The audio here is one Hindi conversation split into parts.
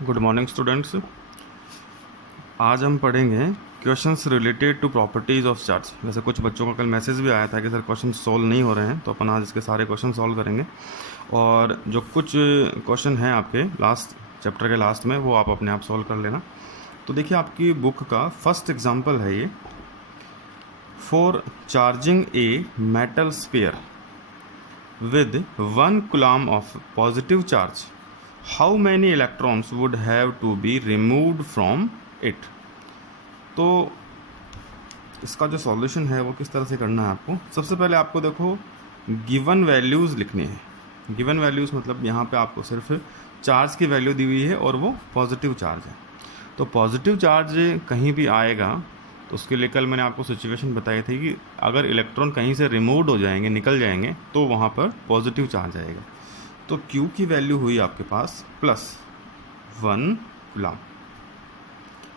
Good morning students. आज हम पढ़ेंगे questions related to properties of charge. वैसे कुछ बच्चों का कल मैसेज भी आया था कि सर क्वेश्चन सॉल्व नहीं हो रहे हैं, तो अपन आज इसके सारे क्वेश्चन सॉल्व करेंगे। और जो कुछ क्वेश्चन हैं आपके लास्ट चैप्टर के लास्ट में, वो आप अपने आप सॉल्व कर लेना। तो देखिए, आपकी बुक का फर्स्ट एग्जाम्पल है ये। For charging a metal sphere with 1 coulomb of positive charge, how many electrons would have to be removed from it? तो इसका जो सॉल्यूशन है वो किस तरह से करना है आपको। सबसे पहले आपको देखो गिवन वैल्यूज़ लिखनी है। गिवन वैल्यूज़ मतलब यहाँ पे आपको सिर्फ चार्ज की वैल्यू दी हुई है और वो पॉजिटिव चार्ज है। तो पॉजिटिव चार्ज कहीं भी आएगा तो उसके लिए कल मैंने आपको सिचुएशन बताई थी कि अगर इलेक्ट्रॉन कहीं से रिमूव हो जाएंगे, निकल जाएंगे, तो वहाँ पर पॉजिटिव चार्ज आएगा। तो Q की वैल्यू हुई आपके पास +1 कूलम।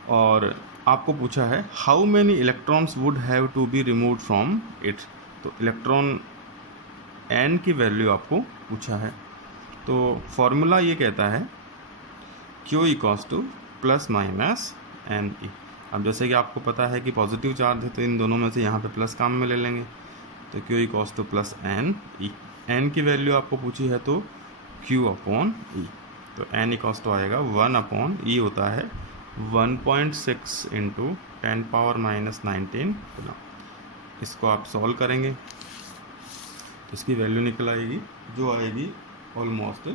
और आपको पूछा है how many electrons would have to be removed from it. तो इलेक्ट्रॉन n की वैल्यू आपको पूछा है। तो फॉर्मूला ये कहता है Q = ±NE। अब जैसे कि आपको पता है कि पॉजिटिव चार्ज है, तो इन दोनों में से यहाँ पे प्लस काम में ले लेंगे। तो Q = +NE। n की वैल्यू आपको पूछी है तो Q/E। तो n आएगा 1/E होता है 1.6 × 10⁻⁻19 कूलम। इसको आप सॉल्व करेंगे तो इसकी वैल्यू निकल आएगी, जो आएगी ऑलमोस्ट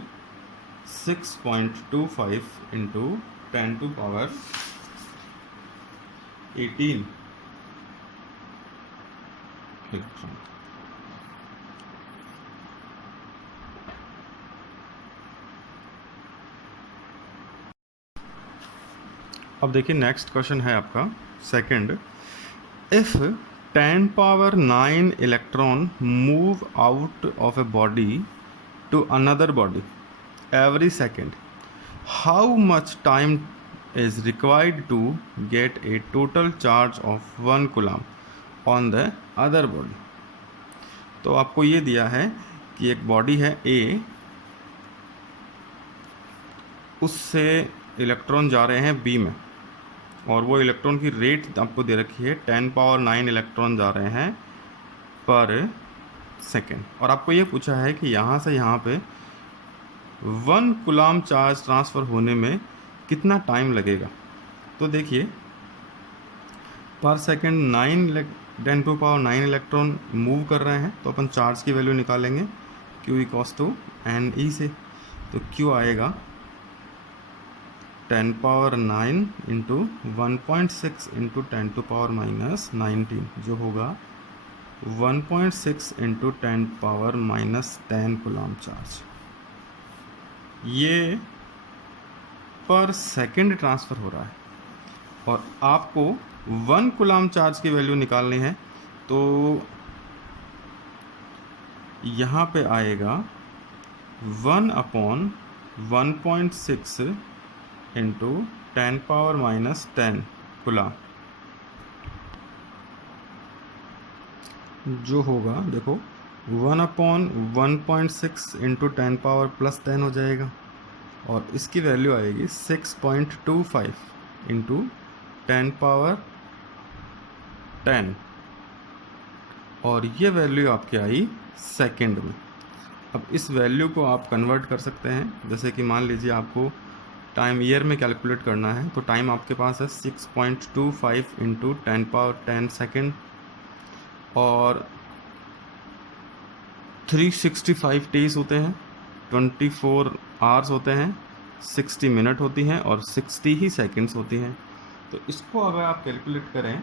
6.25 × 10⁻18 इलेक्ट्रॉन। अब देखिए नेक्स्ट क्वेश्चन है आपका second. If 10⁻9 electron move out of a body to another body every second, how much time is required to get a total charge of 1 coulomb on the other body। तो आपको ये दिया है कि एक बॉडी है A, उससे इलेक्ट्रॉन जा रहे हैं B में, और वो इलेक्ट्रॉन की रेट आपको दे रखी है 10⁻9 इलेक्ट्रॉन जा रहे हैं पर सेकेंड। और आपको ये पूछा है कि यहाँ से यहाँ पे 1 कूलम चार्ज ट्रांसफ़र होने में कितना टाइम लगेगा। तो देखिए पर सेकेंड 10⁻9 इलेक्ट्रॉन मूव कर रहे हैं, तो अपन चार्ज की वैल्यू निकालेंगे Q = NE से। तो Q आएगा 10⁻9 × 1.6 × 10⁻⁻19, जो होगा 1.6 × 10⁻⁻10 कूलम चार्ज। ये पर सेकेंड ट्रांसफ़र हो रहा है और आपको 1 कूलम चार्ज की वैल्यू निकालनी है। तो यहाँ पे आएगा 1/1.6 × 10⁻⁻10 कूलम, जो होगा देखो 1/1.6 × 10⁻+10 हो जाएगा, और इसकी वैल्यू आएगी 6.25 × 10⁻10, और ये वैल्यू आपकी आई सेकेंड में। अब इस वैल्यू को आप कन्वर्ट कर सकते हैं। जैसे कि मान लीजिए आपको टाइम ईयर में कैलकुलेट करना है, तो टाइम आपके पास है 6.25 × 10⁻10 सेकेंड, और 365 डेज होते हैं, 24 आवर्स होते हैं, 60 मिनट होती हैं, और 60 ही सेकंड्स होती हैं। तो इसको अगर आप कैलकुलेट करें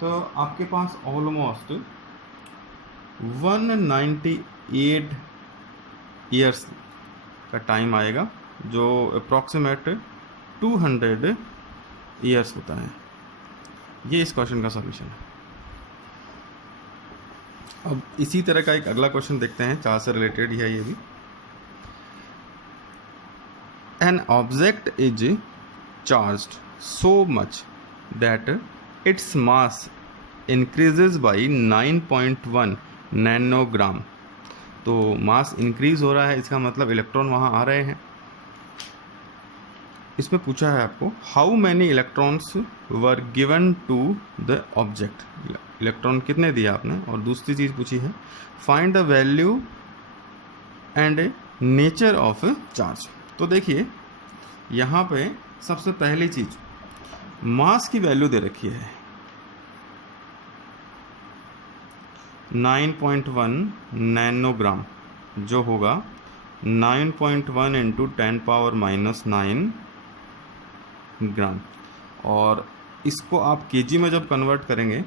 तो आपके पास ऑलमोस्ट 198 ईयर्स का टाइम आएगा, जो अप्रॉक्सीमेट 200 ईयर्स होता है। ये इस क्वेश्चन का सॉल्यूशन है। अब इसी तरह का एक अगला क्वेश्चन देखते हैं, चार्ज से रिलेटेड ही है ये भी। An object is charged so much that its mass increases by 9.1 nanogram. तो मास इंक्रीज हो रहा है, इसका मतलब इलेक्ट्रॉन वहाँ आ रहे हैं। इसमें पूछा है आपको how many electrons were given to the object, electron कितने दिए आपने, और दूसरी चीज़ पूछी है find the value and nature of charge. तो देखिए यहाँ पे सबसे पहली चीज मास की वैल्यू दे रखी है 9.1 नैनोग्राम, जो होगा 9.1 इंटू 10⁻⁹ ग्राम, और इसको आप केजी में जब कन्वर्ट करेंगे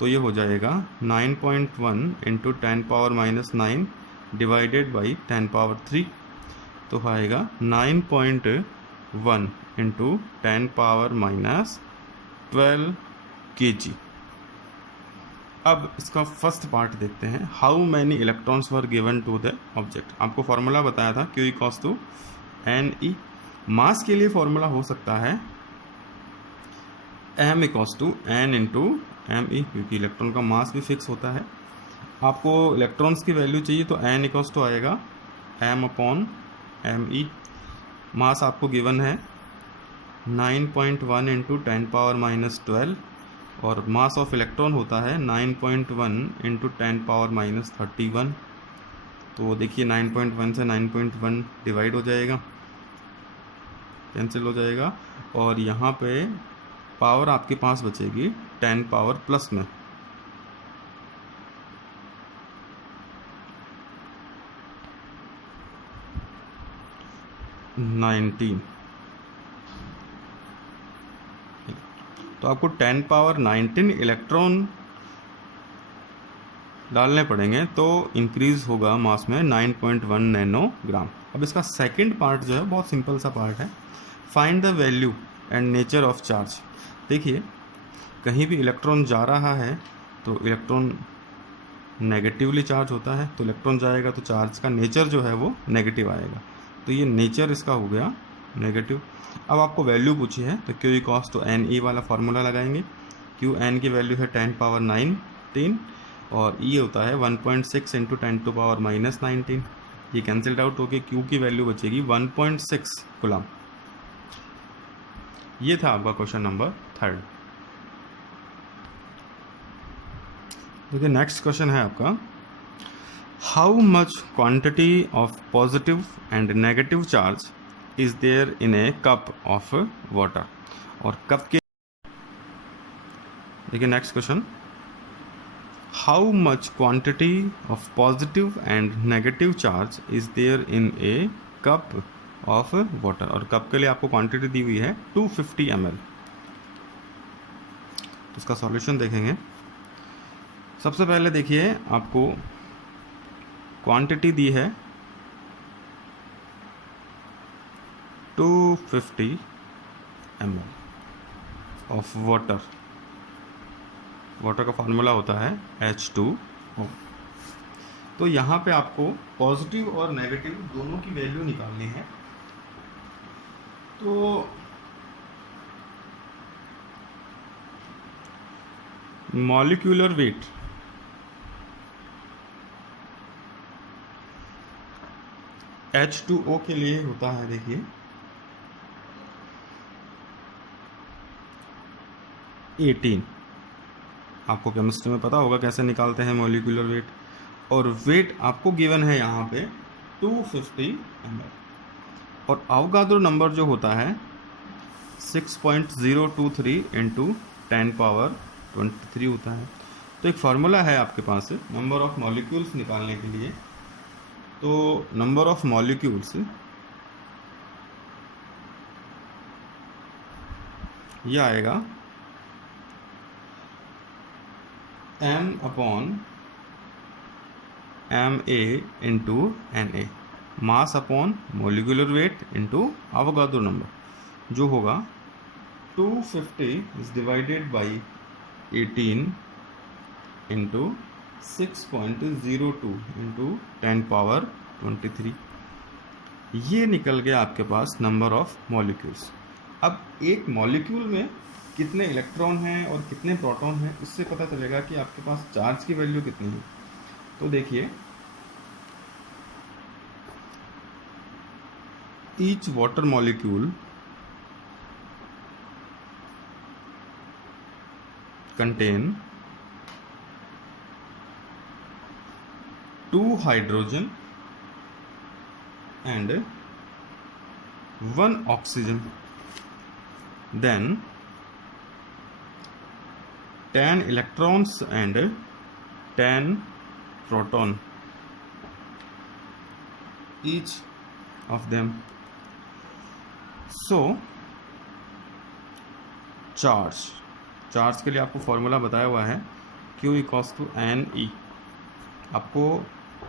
तो ये हो जाएगा 9.1 इंटू 10⁻⁹ डिवाइडेड बाई 10⁻3, तो आएगा 9.1 इंटू 10⁻12 kg। अब इसका फर्स्ट पार्ट देखते हैं, how many electrons were given to the object. आपको फॉर्मूला बताया था Q equals to NE। Mass के लिए फॉर्मूला हो सकता है M equals to N into ME, क्योंकि इलेक्ट्रॉन का मास भी फिक्स होता है। आपको इलेक्ट्रॉन्स की वैल्यू चाहिए तो N इक्वल्स टू आएगा M अपॉन ME। मास आपको गिवन है 9.1 इंटू 10⁻⁻12, और मास ऑफ इलेक्ट्रॉन होता है 9.1 इंटू 10⁻31। तो देखिए 9.1 से 9.1 डिवाइड हो जाएगा, कैंसिल हो जाएगा, और यहाँ पे पावर आपके पास बचेगी 10 पावर प्लस में। तो आपको 10⁻19 इलेक्ट्रॉन डालने पड़ेंगे, तो इंक्रीज होगा मास में 9.1 नैनोग्राम। अब इसका सेकंड पार्ट जो है बहुत सिंपल सा पार्ट है, find the value and nature of charge. देखिए कहीं भी इलेक्ट्रॉन जा रहा है तो इलेक्ट्रॉन नेगेटिवली चार्ज होता है, तो इलेक्ट्रॉन जाएगा तो चार्ज का नेचर जो है वो नेगेटिव आएगा, तो ये नेचर इसका हो गया नेगेटिव। अब आपको वैल्यू पूछी है तो Q इक्वल्स टू NE वाला फार्मूला लगाएंगे। Q N की वैल्यू है 10⁻19 और E होता है 1.6 इंटू 10⁻⁻19। ये कैंसिल्ड आउट होकर Q की वैल्यू बचेगी 1.6 कूलम। ये था आपका क्वेश्चन नंबर 3। देखिए नेक्स्ट क्वेश्चन है आपका, how much quantity of positive and negative charge is there in a cup of water. और कप के देखिए next question, how much quantity of positive and negative charge is there in a cup of water. और कप के लिए आपको क्वांटिटी दी हुई है 250 ml। तो उसका सॉल्यूशन देखेंगे। सबसे पहले देखिए आपको क्वांटिटी दी है 250 ml ऑफ वाटर। वाटर का फार्मूला होता है H2O। तो यहाँ पे आपको पॉजिटिव और नेगेटिव दोनों की वैल्यू निकालनी है। तो मॉलिक्यूलर वेट H2O के लिए होता है, देखिए 18। आपको केमिस्ट्री में पता होगा कैसे निकालते हैं मॉलिक्यूलर वेट। और वेट आपको गिवन है यहाँ पे 250 ml, और अवोगाद्रो नंबर जो होता है 6.023 इंटू 10⁻23 होता है। तो एक फार्मूला है आपके पास नंबर ऑफ मॉलिक्यूल्स निकालने के लिए। तो नंबर ऑफ मॉलिक्यूल्स ये आएगा M upon MA into NA, mass upon molecular weight into Avogadro number, जो होगा 250 is divided by 18 into 6.02 into 10⁻23। ये निकल गया आपके पास नंबर ऑफ मॉलिक्यूल्स। अब एक मॉलिक्यूल में कितने इलेक्ट्रॉन हैं और कितने प्रोटॉन हैं, इससे पता चलेगा कि आपके पास चार्ज की वैल्यू कितनी है। तो देखिए each water molecule contain 2 hydrogen and 1 oxygen, then 10 electrons and 10 proton each of them. So charge के लिए आपको फॉर्मूला बताया हुआ है Q इक्वल्स टू NE। आपको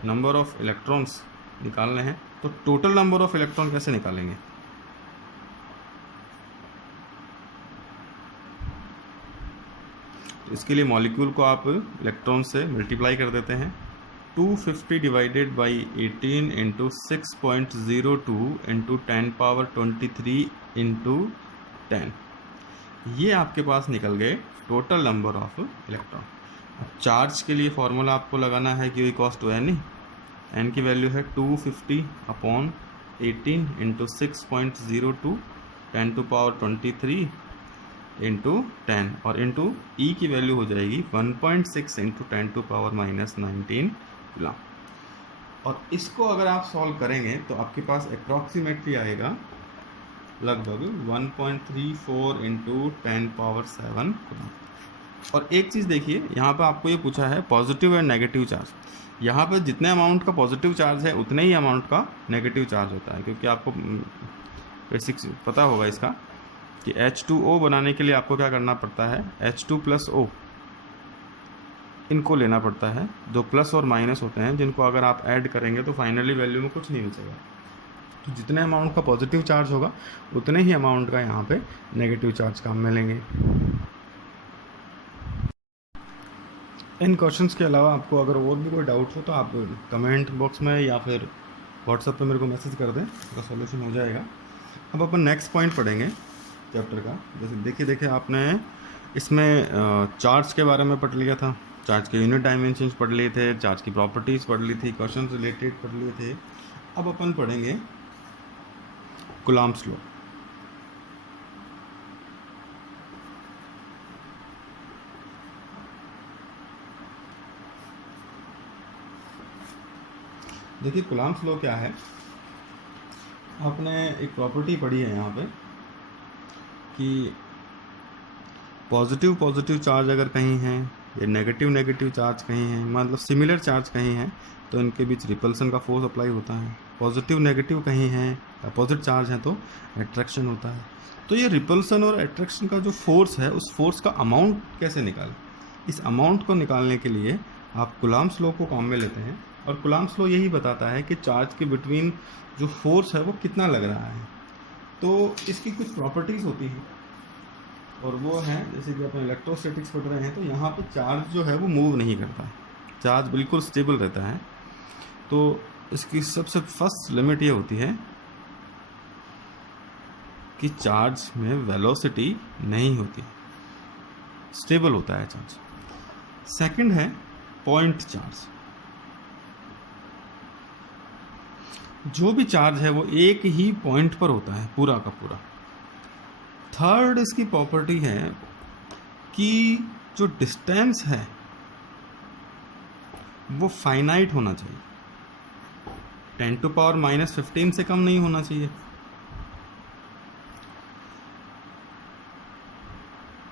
नंबर ऑफ इलेक्ट्रॉन्स निकालने हैं, तो टोटल नंबर ऑफ इलेक्ट्रॉन कैसे निकालेंगे? तो इसके लिए मॉलिक्यूल को आप इलेक्ट्रॉन से मल्टीप्लाई कर देते हैं। 250 divided by 18 into 6.02 into 10 power 23 into 10, ये आपके पास निकल गए टोटल नंबर ऑफ इलेक्ट्रॉन। अब चार्ज के लिए फॉर्मूला आपको लगाना है Q equals to N। N की वैल्यू है 250 upon 18 into 6.02 10 to power 23 into 10, और इंटू ई की वैल्यू हो जाएगी 1.6 इंटू 10 टू पावर -19 कूलम। और इसको अगर आप सॉल्व करेंगे तो आपके पास अप्रॉक्सीमेटली आएगा लगभग 1.34 इंटू 10 पावर 7 कूलम। और एक चीज़ देखिए, यहाँ पर आपको ये पूछा है पॉजिटिव एंड नेगेटिव चार्ज। यहाँ पर जितने अमाउंट का पॉजिटिव चार्ज है उतने ही अमाउंट का नेगेटिव चार्ज होता है, क्योंकि आपको बेसिक्स पता होगा इसका कि H2O बनाने के लिए आपको क्या करना पड़ता है, H2+O इनको लेना पड़ता है, जो प्लस और माइनस होते हैं, जिनको अगर आप ऐड करेंगे तो फाइनली वैल्यू में कुछ नहीं बचेगा। तो जितने अमाउंट का पॉजिटिव चार्ज होगा उतने ही अमाउंट का यहाँ पे नेगेटिव चार्ज का मिलेंगे। इन क्वेश्चंस के अलावा आपको अगर और भी कोई डाउट हो तो आप कमेंट बॉक्स में या फिर व्हाट्सएप पे मेरे को मैसेज कर दें, उसका सॉल्यूशन हो जाएगा। अब अपन नेक्स्ट पॉइंट पढ़ेंगे चैप्टर का। जैसे देखिए आपने इसमें चार्ज के बारे में पढ़ लिया था, चार्ज के यूनिट डायमेंशंस पढ़ लिए थे, चार्ज की प्रॉपर्टीज़ पढ़ ली थी, क्वेश्चन रिलेटेड पढ़ लिए थे। अब अपन पढ़ेंगे कूलम्ब्स लॉ। देखिए कूलम्ब्स लॉ क्या है, आपने एक प्रॉपर्टी पढ़ी है यहाँ पे कि पॉजिटिव चार्ज अगर कहीं है या नेगेटिव चार्ज कहीं है, मतलब सिमिलर चार्ज कहीं है, तो इनके बीच रिपल्सन का फोर्स अप्लाई होता है। पॉजिटिव नेगेटिव कहीं है, अपोजिट चार्ज है तो एट्रैक्शन होता है। तो ये रिपल्सन और एट्रैक्शन का जो फोर्स है, उस फोर्स का अमाउंट कैसे निकालें? इस अमाउंट को निकालने के लिए आप कूलम्ब्स लॉ को काम में लेते हैं, और कूलम्ब्स लॉ यही बताता है कि चार्ज के बिटवीन जो फोर्स है वो कितना लग रहा है। तो इसकी कुछ प्रॉपर्टीज़ होती हैं, और वो है जैसे कि अपन इलेक्ट्रोस्टैटिक्स पढ़ रहे हैं, तो यहाँ पे चार्ज जो है वो मूव नहीं करता, चार्ज बिल्कुल स्टेबल रहता है। तो इसकी सबसे फर्स्ट लिमिट ये होती है कि चार्ज में वेलोसिटी नहीं होती, स्टेबल होता है चार्ज। सेकंड है पॉइंट चार्ज। जो भी चार्ज है वो एक ही पॉइंट पर होता है पूरा का पूरा। थर्ड इसकी प्रॉपर्टी है कि जो डिस्टेंस है वो फाइनाइट होना चाहिए, 10 टू पावर -15 से कम नहीं होना चाहिए।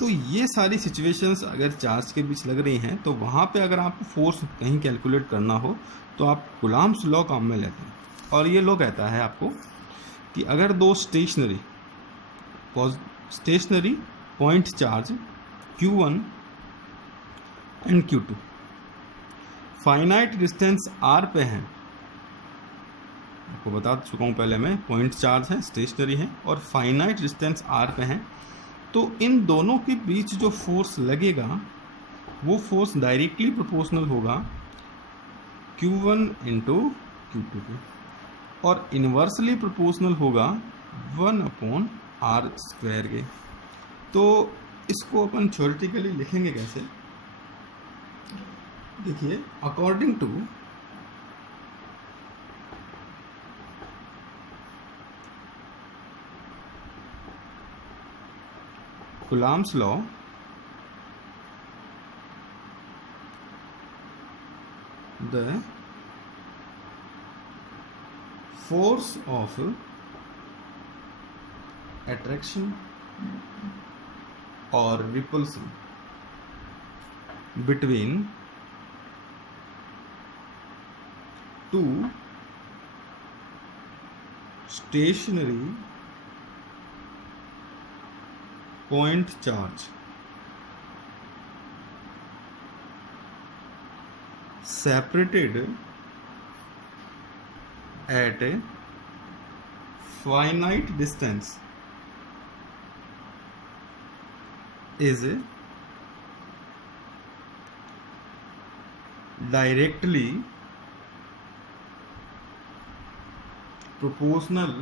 तो ये सारी सिचुएशंस अगर चार्ज के बीच लग रही हैं, तो वहाँ पे अगर आपको फोर्स कहीं कैलकुलेट करना हो तो आप कूलम्ब्स लॉ काम में लेते हैं। और ये लॉ कहता है आपको कि अगर दो stationary point charge Q1 and Q2 finite distance R पे हैं, आपको बता चुका हूँ पहले मैं, पॉइंट चार्ज है, स्टेशनरी है और फाइनाइट डिस्टेंस R पे हैं, तो इन दोनों के बीच जो फोर्स लगेगा वो फोर्स डायरेक्टली प्रोपोर्शनल होगा Q1 इंटू Q2 के, और इन्वर्सली प्रोपोर्शनल होगा 1/r² के। तो इसको अपन थ्योरेटिकली लिखेंगे कैसे? देखिए, according to Coulomb's law, the force of attraction or repulsion between two stationary point charge separated at a finite distance is directly proportional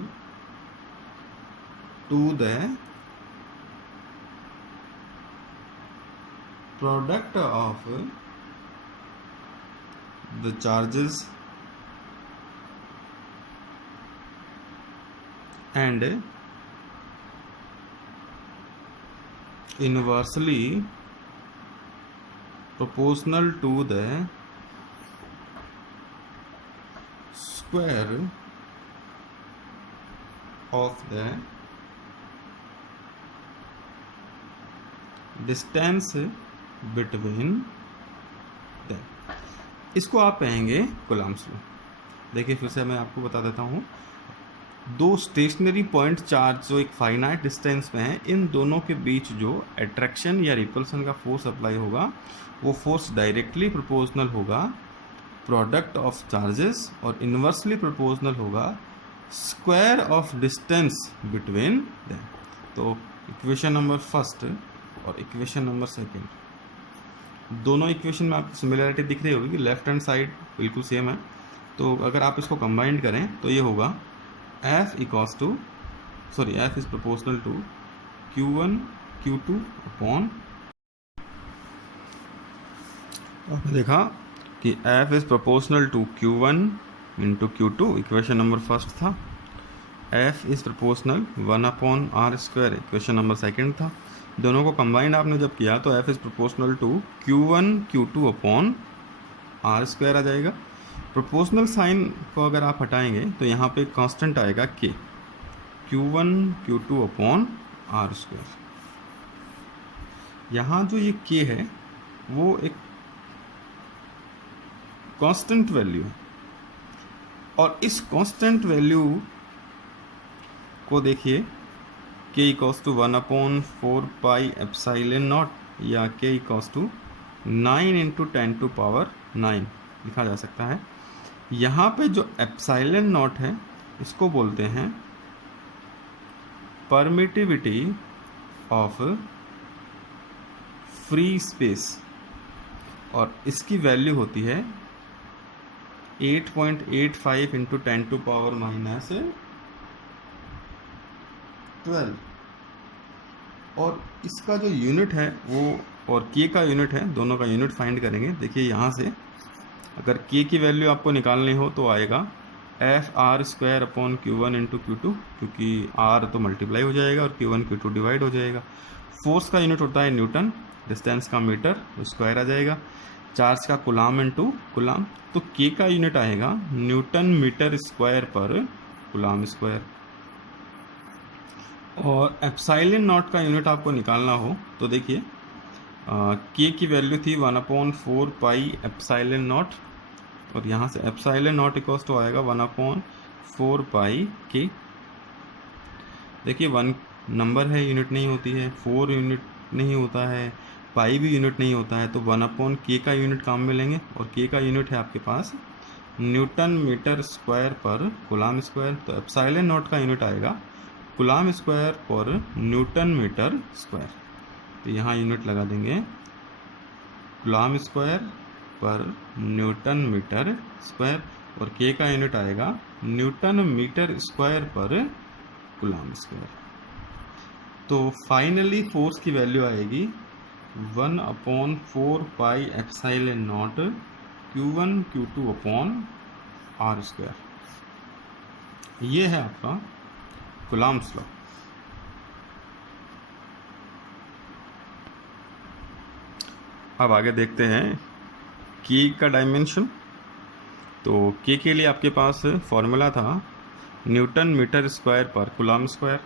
to the product of the charges and inversely proportional to the square of the distance between them। इसको आप कहेंगे कूलम्ब्स लॉ। देखिए फिर से मैं आपको बता देता हूँ, दो स्टेशनरी पॉइंट चार्ज जो एक फाइनाइट डिस्टेंस में है, इन दोनों के बीच जो अट्रैक्शन या रिपल्सन का फोर्स अप्लाई होगा वो फोर्स डायरेक्टली प्रोपोर्शनल होगा प्रोडक्ट ऑफ चार्जेस और इन्वर्सली प्रोपोर्शनल होगा square of distance between them. तो इक्वेशन नंबर फर्स्ट और इक्वेशन नंबर सेकेंड, दोनों इक्वेशन में आपको सिमिलरिटी दिख रही होगी कि लेफ्ट हैंड साइड बिल्कुल सेम है। तो अगर आप इसको कंबाइन करें तो ये होगा F equals to F is proportional to Q1 Q2 upon, आपने देखा कि F is proportional to Q1 into Q2, equation number first था। F is proportional 1 upon R square, equation number second था। दोनों को कंबाइंड आपने जब किया तो F is proportional to Q1 Q2 upon R square आ जाएगा। प्रोपोर्शनल साइन को अगर आप हटाएंगे तो यहाँ पे कांस्टेंट आएगा K, Q1 Q2 upon R square. यहाँ जो ये K है वो एक कांस्टेंट वैल्यू है और इस कांस्टेंट वैल्यू को देखिए K equals to 1 upon 4 pi epsilon naught या K equals to 9 into 10 to power 9 लिखा जा सकता है। यहाँ पे जो एप्सिलॉन नॉट है इसको बोलते हैं परमिटिविटी ऑफ फ्री स्पेस और इसकी वैल्यू होती है 8.85 इंटू 10 टू पावर माइनस 12 और इसका जो यूनिट है वो और K का यूनिट है, दोनों का यूनिट फाइंड करेंगे। देखिए यहाँ से अगर K की वैल्यू आपको निकालनी हो तो आएगा F R square upon Q1 into Q2, क्योंकि R तो मल्टीप्लाई हो जाएगा और Q1 Q2 डिवाइड हो जाएगा। फोर्स का यूनिट होता है न्यूटन, डिस्टेंस का मीटर, तो स्क्वायर आ जाएगा। चार्ज का कुलाम इंटू कुलाम, तो K का यूनिट आएगा न्यूटन मीटर स्क्वायर पर कुलाम स्क्वायर। और एप्सिलॉन नॉट का यूनिट आपको निकालना हो तो देखिए K की वैल्यू थी 1 अपॉन 4 पाई एप्सिलॉन नॉट और यहाँ से एप्सिलॉन नॉट इक्वल्स टू आएगा 1 अपॉन 4 पाई K। देखिए 1 नंबर है, यूनिट नहीं होती है, 4 यूनिट नहीं होता है, पाई भी यूनिट नहीं होता है, तो 1 अपॉन K का यूनिट काम में लेंगे और K का यूनिट है आपके पास न्यूटन मीटर स्क्वायर पर कुलाम स्क्वायर। तो एप्सिलॉन नॉट का यूनिट आएगा कुलाम स्क्वायर पर न्यूटन मीटर स्क्वायर। तो यहाँ यूनिट लगा देंगे कुलाम स्क्वायर पर न्यूटन मीटर स्क्वायर और K का यूनिट आएगा न्यूटन मीटर स्क्वायर पर कुलाम स्क्वायर। तो फाइनली फोर्स की वैल्यू आएगी 1 upon 4 pi epsilon naught Q1 Q2 upon R square. ये है आपका कुलाम्स लॉ। अब आगे देखते हैं K का डायमेंशन। तो के लिए आपके पास फॉर्मूला था न्यूटन मीटर स्क्वायर पर कूलम स्क्वायर।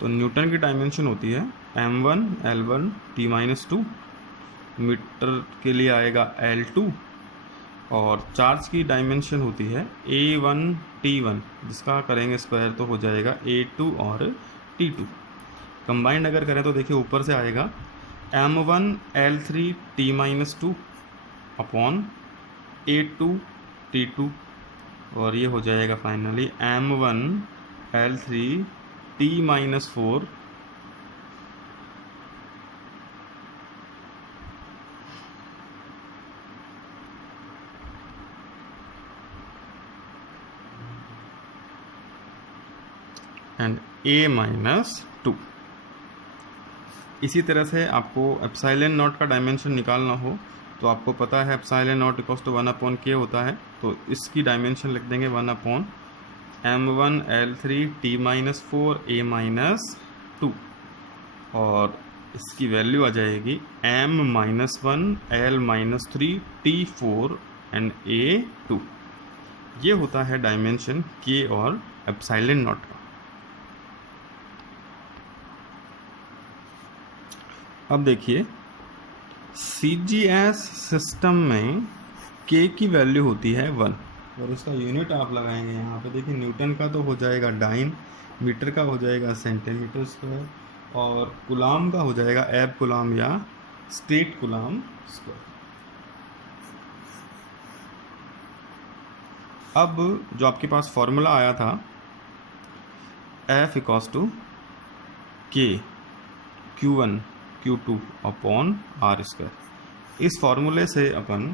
तो न्यूटन की डायमेंशन होती है m1 l1 t-2, मीटर के लिए आएगा l2, और चार्ज की डायमेंशन होती है a1 t1, जिसका करेंगे स्क्वायर तो हो जाएगा a2 और t2। कंबाइंड अगर करें तो देखिए ऊपर से आएगा m1 l3 t-2 upon a2 t2, और ये हो जाएगा finally m1 l3 t-4 and a-2। इसी तरह से आपको एप्सिलॉन नॉट का डायमेंशन निकालना हो तो आपको पता है epsilon not equals to 1/k होता है, तो इसकी डायमेंशन लिख देंगे 1/m1 l3 t-4 a-2, और इसकी वैल्यू आ जाएगी m-1 l-3 t4 and a2। ये होता है डायमेंशन k और एप्सिलॉन नॉट का। अब देखिए CGS सिस्टम में k की वैल्यू होती है 1, और इसका यूनिट आप लगाएंगे यहाँ पे। देखिए न्यूटन का तो हो जाएगा डाइन, मीटर का हो जाएगा सेंटीमीटर स्क्वायर, और कूलम का हो जाएगा एब कूलम या स्टेट कूलम स्क्वायर। अब जो आपके पास फॉर्मूला आया था F equals to K Q1 Q2 upon R square, इस फॉर्मूले से अपन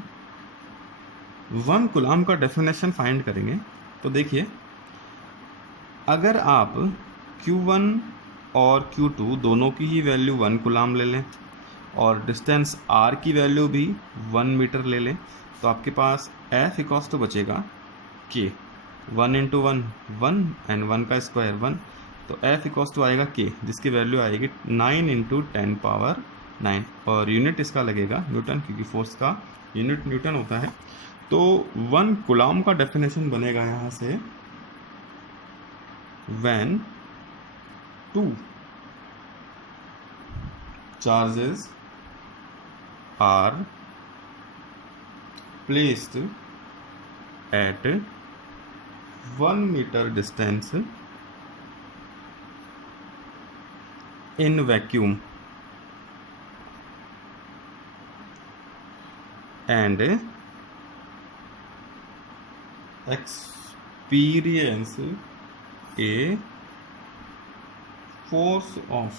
1 कूलम का डेफिनेशन फाइंड करेंगे। तो देखिए अगर आप Q1 और Q2 दोनों की ही वैल्यू 1 कूलम ले लें और डिस्टेंस R की वैल्यू भी 1 मीटर ले लें, तो आपके पास F इक्वल्स टू बचेगा K 1 इंटू 1 1 एंड 1 का स्क्वायर 1, तो F इक्वल्स टू आएगा K, जिसकी वैल्यू आएगी 9 इंटू 10⁻9, और यूनिट इसका लगेगा न्यूटन, क्योंकि फोर्स का यूनिट न्यूटन होता है। तो 1 कूलम का डेफिनेशन बनेगा यहाँ से when 2 charges are placed at 1 metre distance in vacuum and experience a force of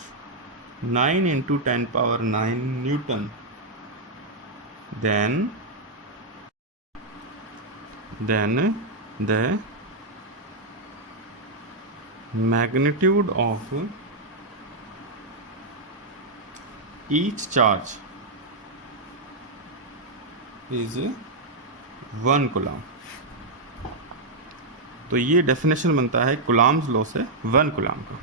9 into 10⁻9 Newton, then the magnitude of each charge is 1 coulomb. तो ये डेफिनेशन बनता है कूलम्स लॉ से 1 कूलम का।